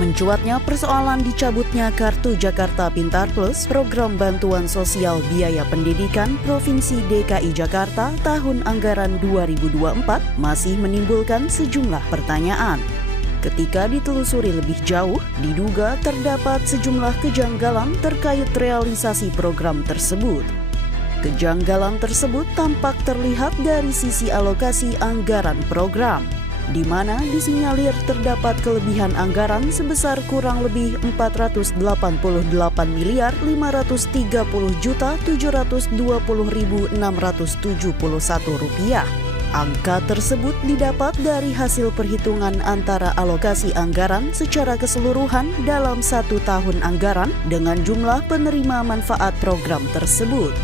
Mencuatnya persoalan dicabutnya Kartu Jakarta Pintar Plus, program bantuan sosial biaya pendidikan Provinsi DKI Jakarta tahun anggaran 2024 masih menimbulkan sejumlah pertanyaan. Ketika ditelusuri lebih jauh, diduga terdapat sejumlah kejanggalan terkait realisasi program tersebut. Kejanggalan tersebut tampak terlihat dari sisi alokasi anggaran program, di mana disinyalir terdapat kelebihan anggaran sebesar kurang lebih Rp488.530.720.671. Angka tersebut didapat dari hasil perhitungan antara alokasi anggaran secara keseluruhan dalam 1 tahun anggaran dengan jumlah penerima manfaat program tersebut.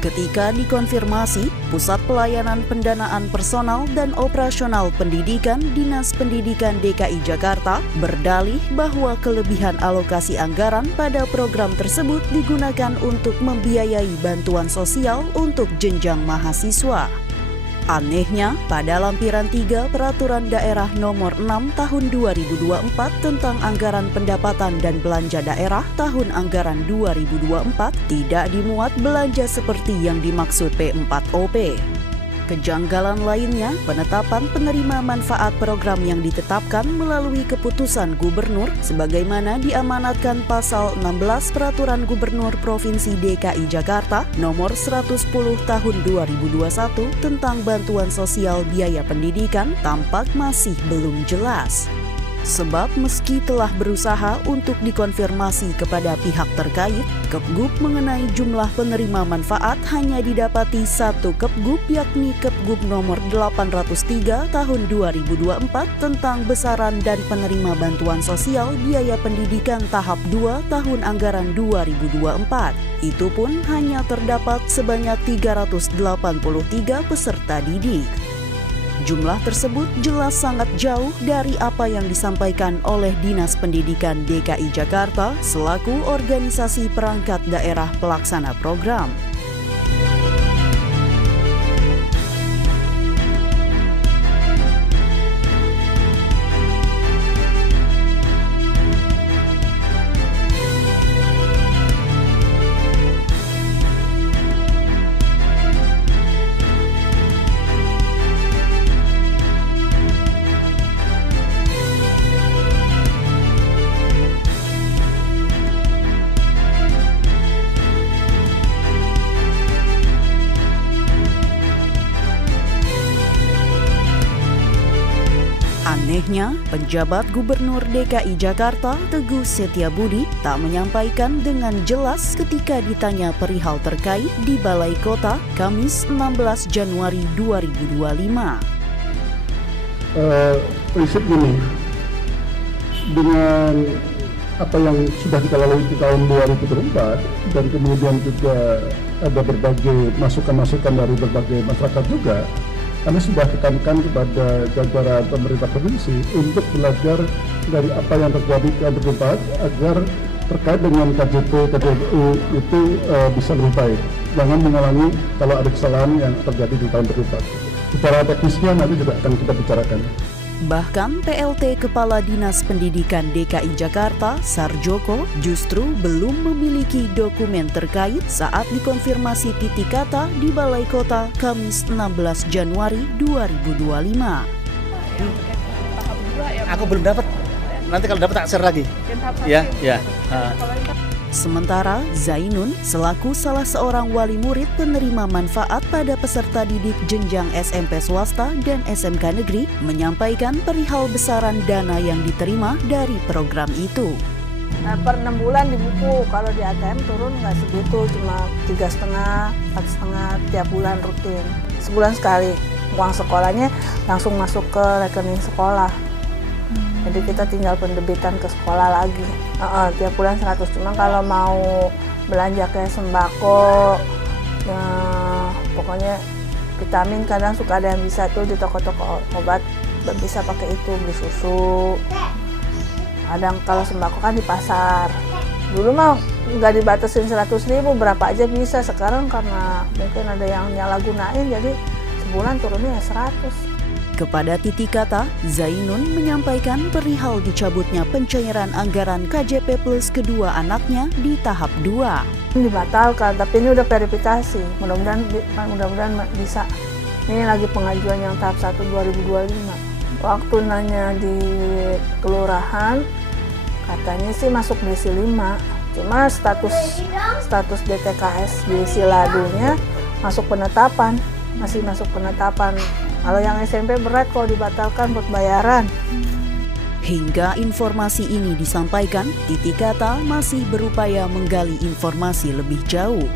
Ketika dikonfirmasi, Pusat Pelayanan Pendanaan Personal dan Operasional Pendidikan Dinas Pendidikan DKI Jakarta berdalih bahwa kelebihan alokasi anggaran pada program tersebut digunakan untuk membiayai bantuan sosial untuk jenjang mahasiswa. Anehnya, pada lampiran 3 Peraturan Daerah Nomor 6 Tahun 2024 tentang Anggaran Pendapatan dan Belanja Daerah tahun anggaran 2024 tidak dimuat belanja seperti yang dimaksud P4OP. Kejanggalan lainnya, penetapan penerima manfaat program yang ditetapkan melalui keputusan gubernur sebagaimana diamanatkan pasal 16 Peraturan Gubernur Provinsi DKI Jakarta nomor 110 tahun 2021 tentang bantuan sosial biaya pendidikan tampak masih belum jelas. Sebab meski telah berusaha untuk dikonfirmasi kepada pihak terkait, Kepgub mengenai jumlah penerima manfaat hanya didapati satu Kepgub yakni Kepgub nomor 803 tahun 2024 tentang besaran dan penerima bantuan sosial biaya pendidikan tahap 2 tahun anggaran 2024. Itu pun hanya terdapat sebanyak 383 peserta didik. Jumlah tersebut jelas sangat jauh dari apa yang disampaikan oleh Dinas Pendidikan DKI Jakarta selaku organisasi perangkat daerah pelaksana program. Anehnya, penjabat Gubernur DKI Jakarta Teguh Setiabudi tak menyampaikan dengan jelas ketika ditanya perihal terkait di Balai Kota Kamis 16 Januari 2025. Prinsip ini, dengan apa yang sudah kita lalui di tahun 2024 dan kemudian juga ada berbagai masukan-masukan dari berbagai masyarakat juga, kami sudah tekankan kepada jajaran pemerintah provinsi untuk belajar dari apa yang terjadi di tahun 2024 agar terkait dengan KJP, KJU itu bisa lebih baik. Jangan mengulangi kalau ada kesalahan yang terjadi di tahun 2024. Secara teknisnya nanti juga akan kita bicarakan. Bahkan PLT Kepala Dinas Pendidikan DKI Jakarta, Sarjoko, justru belum memiliki dokumen terkait saat dikonfirmasi titik kata di Balai Kota Kamis 16 Januari 2025. Aku belum dapat. Nanti kalau dapat tak share lagi. Ya. Sementara Zainun selaku salah seorang wali murid penerima manfaat pada peserta didik jenjang SMP swasta dan SMK negeri menyampaikan perihal besaran dana yang diterima dari program itu. Per 6 bulan di buku, kalau di ATM turun nggak segitu, cuma 3,5, 4,5 tiap bulan rutin. Sebulan sekali, uang sekolahnya langsung masuk ke rekening sekolah. Jadi kita tinggal pendebitan ke sekolah lagi. Tiap bulan 100, cuma kalau mau belanja kayak sembako, ya, pokoknya vitamin kadang suka ada yang bisa tuh di toko-toko obat, bisa pakai itu, beli susu. Kadang kalau sembako kan di pasar. Dulu mah nggak dibatasin 100.000, berapa aja bisa. Sekarang karena mungkin ada yang nyalagunain, jadi sebulan turunnya 100. Kepada titik kata, Zainun menyampaikan perihal dicabutnya pencairan anggaran KJP Plus kedua anaknya di tahap 2. Dibatalkan, tapi ini udah verifikasi. Mudah-mudahan bisa. Ini lagi pengajuan yang tahap 1 2025. Waktu nanya di kelurahan, katanya sih masuk DESI 5. Cuma status DTKS di Siladunya masuk penetapan, masih masuk penetapan. Kalau yang SMP berat kalau dibatalkan buat bayaran. Hingga informasi ini disampaikan, titik kata masih berupaya menggali informasi lebih jauh.